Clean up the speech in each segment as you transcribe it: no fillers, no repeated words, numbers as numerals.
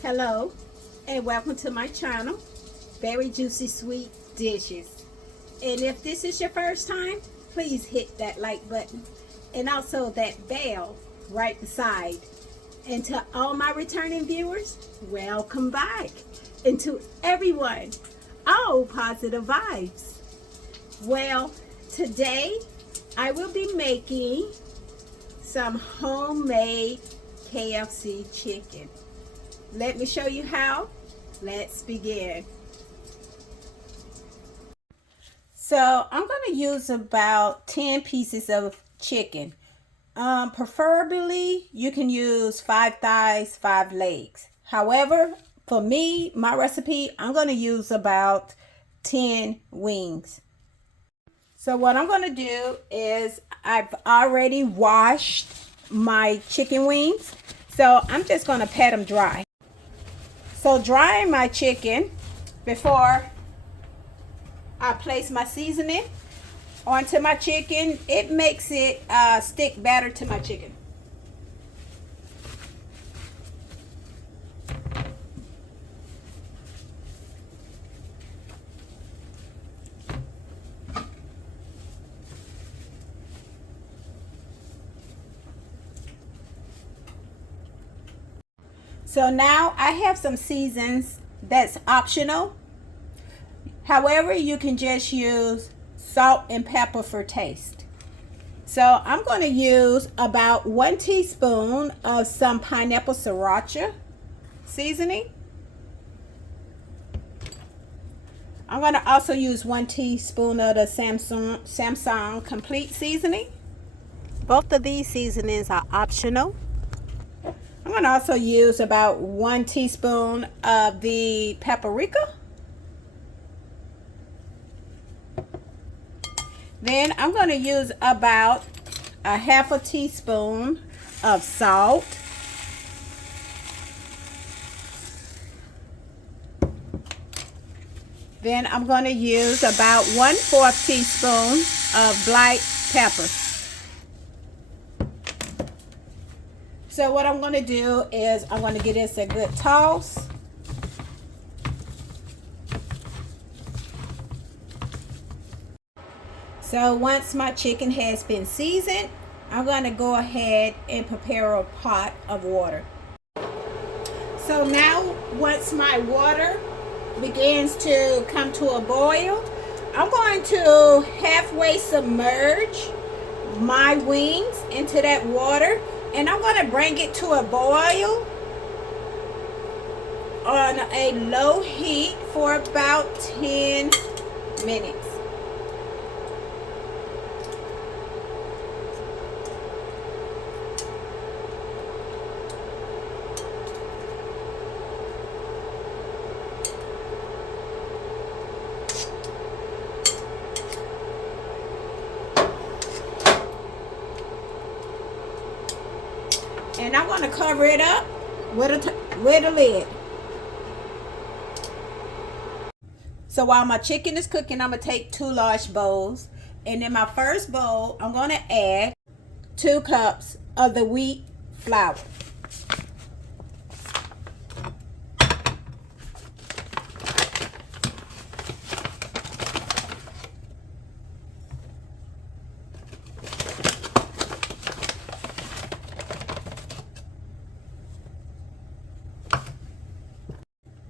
Hello and welcome to my channel, Berryjuicysweet Dishes. And if this is your first time, please hit that like button and also that bell right beside. And to all my returning viewers, welcome back. And to everyone, all positive vibes. Well, today I will be making some homemade KFC chicken. Let me show you how. Let's begin. So I'm going to use about 10 pieces of chicken. Preferably you can use 5 thighs, 5 legs. However, for me, my recipe, I'm going to use about 10 wings. So what I'm going to do is I've already washed my chicken wings. So I'm just going to pat them dry. So drying my chicken before I place my seasoning onto my chicken, it makes it stick better to my chicken. So now I have some seasons that's optional. However, you can just use salt and pepper for taste. So I'm going to use about 1 teaspoon of some pineapple sriracha seasoning. I'm going to also use 1 teaspoon of the Sazon complete seasoning. Both of these seasonings are optional. I'm going to also use about 1 teaspoon of the paprika. Then I'm going to use about a 1/2 teaspoon of salt. Then I'm going to use about 1/4 teaspoon of black pepper. So what I'm going to do is I'm going to give this a good toss. So once my chicken has been seasoned, I'm going to go ahead and prepare a pot of water. So now once my water begins to come to a boil, I'm going to halfway submerge my wings into that water. And I'm going to bring it to a boil on a low heat for about 10 minutes. And I'm going to cover it up with a lid. So while my chicken is cooking, I'm going to take 2 large bowls. And in my first bowl, I'm going to add 2 cups of the wheat flour.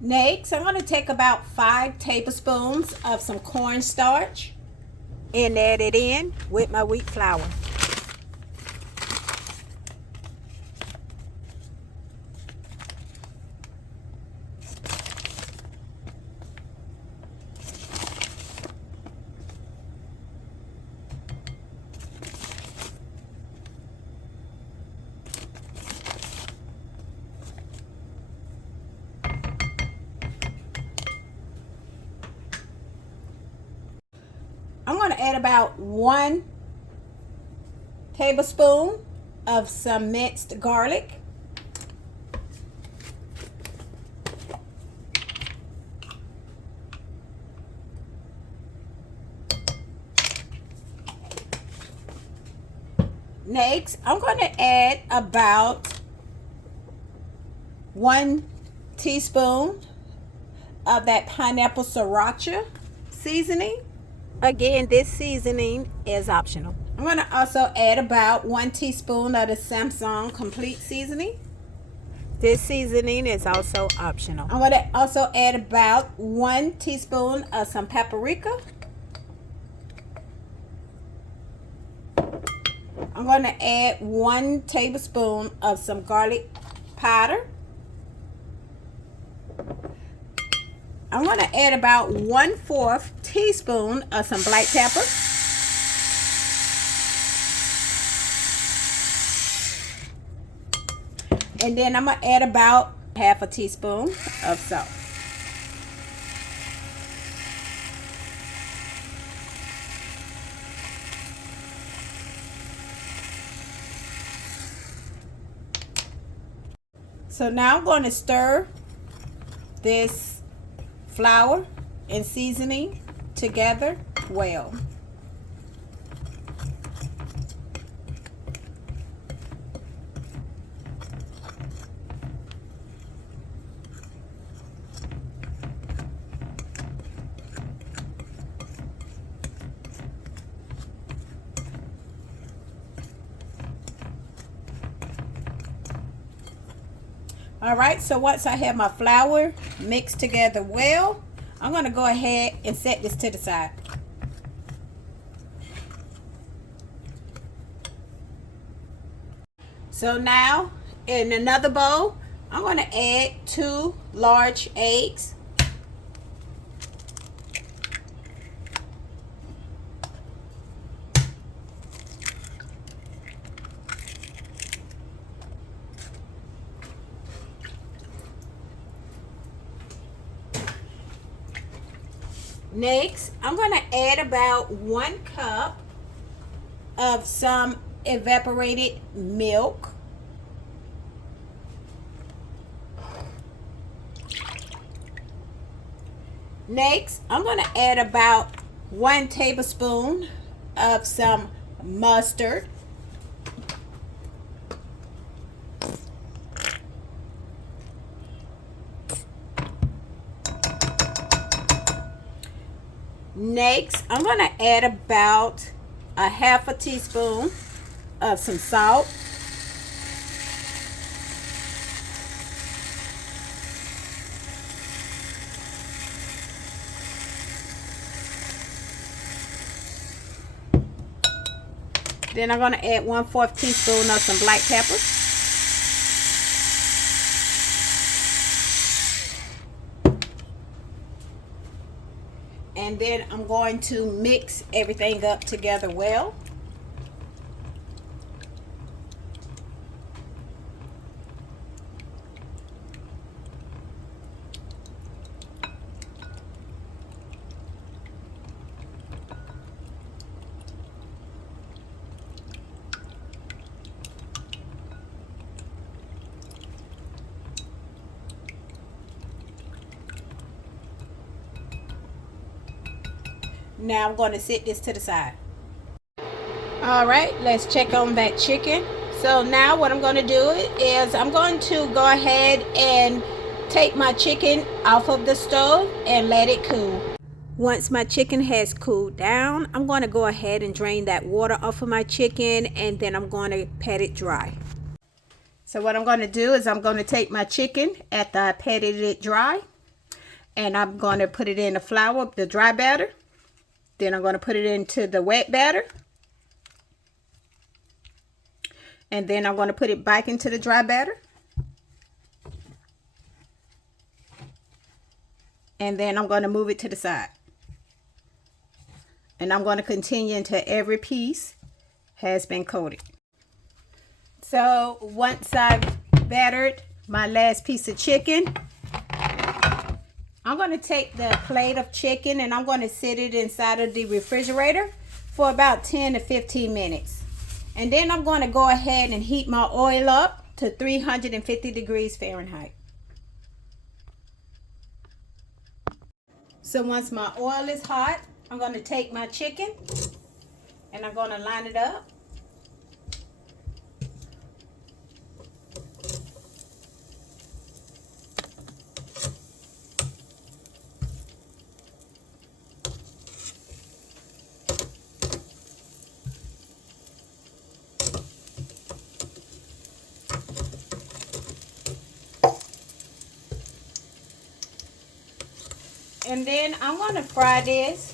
Next, I'm going to take about 5 tablespoons of some cornstarch and add it in with my wheat flour. I'm going to add about 1 tablespoon of some minced garlic. Next, I'm going to add about 1 teaspoon of that pineapple sriracha seasoning. Again, this seasoning is optional. I'm going to also add about 1 teaspoon of the Sazon complete seasoning. This seasoning is also optional. I'm going to also add about 1 teaspoon of some paprika. I'm going to add 1 tablespoon of some garlic powder. I'm going to add about 1/4 teaspoon of some black pepper. And then I'm going to add about 1/2 teaspoon of salt. So now I'm going to stir this flour and seasoning together well. All right, so once I have my flour mixed together well, I'm going to go ahead and set this to the side. So now in another bowl, I'm going to add 2 large eggs. Next, I'm going to add about 1 cup of some evaporated milk. Next, I'm going to add about 1 tablespoon of some mustard. Next, I'm going to add about 1/2 teaspoon of some salt. Then I'm going to add 1/4 teaspoon of some black pepper. And then I'm going to mix everything up together well. Now I'm going to set this to the side. All right, let's check on that chicken. So now what I'm going to do is I'm going to go ahead and take my chicken off of the stove and let it cool. Once my chicken has cooled down, I'm going to go ahead and drain that water off of my chicken, and then I'm going to pat it dry. So what I'm going to do is I'm going to take my chicken after I patted it dry, and I'm going to put it in the flour, the dry batter. Then I'm going to put it into the wet batter. And then I'm going to put it back into the dry batter. And then I'm going to move it to the side. And I'm going to continue until every piece has been coated. So once I've battered my last piece of chicken, I'm going to take the plate of chicken and I'm going to sit it inside of the refrigerator for about 10 to 15 minutes. And then I'm going to go ahead and heat my oil up to 350 degrees Fahrenheit. So once my oil is hot, I'm going to take my chicken and I'm going to line it up. And then I'm going to fry this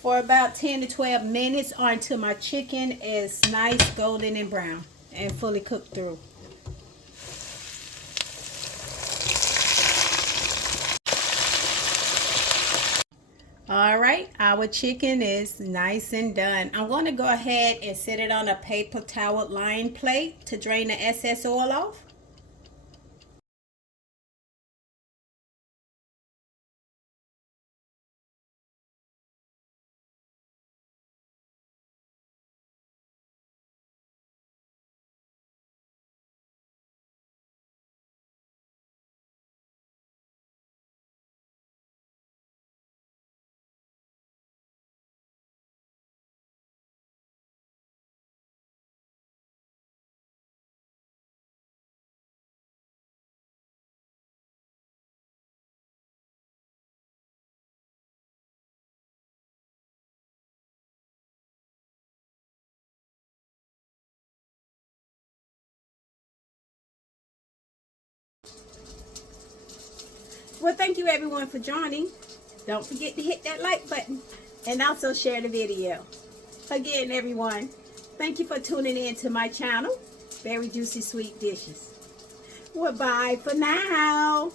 for about 10 to 12 minutes until my chicken is nice, golden, and brown and fully cooked through. All right, our chicken is nice and done. I'm going to go ahead and set it on a paper towel lined plate to drain the excess oil off. Well, thank you everyone for joining. Don't forget to hit that like button and also share the video. Again, everyone, thank you for tuning in to my channel, Berry Juicy Sweet Dishes. Well, bye for now.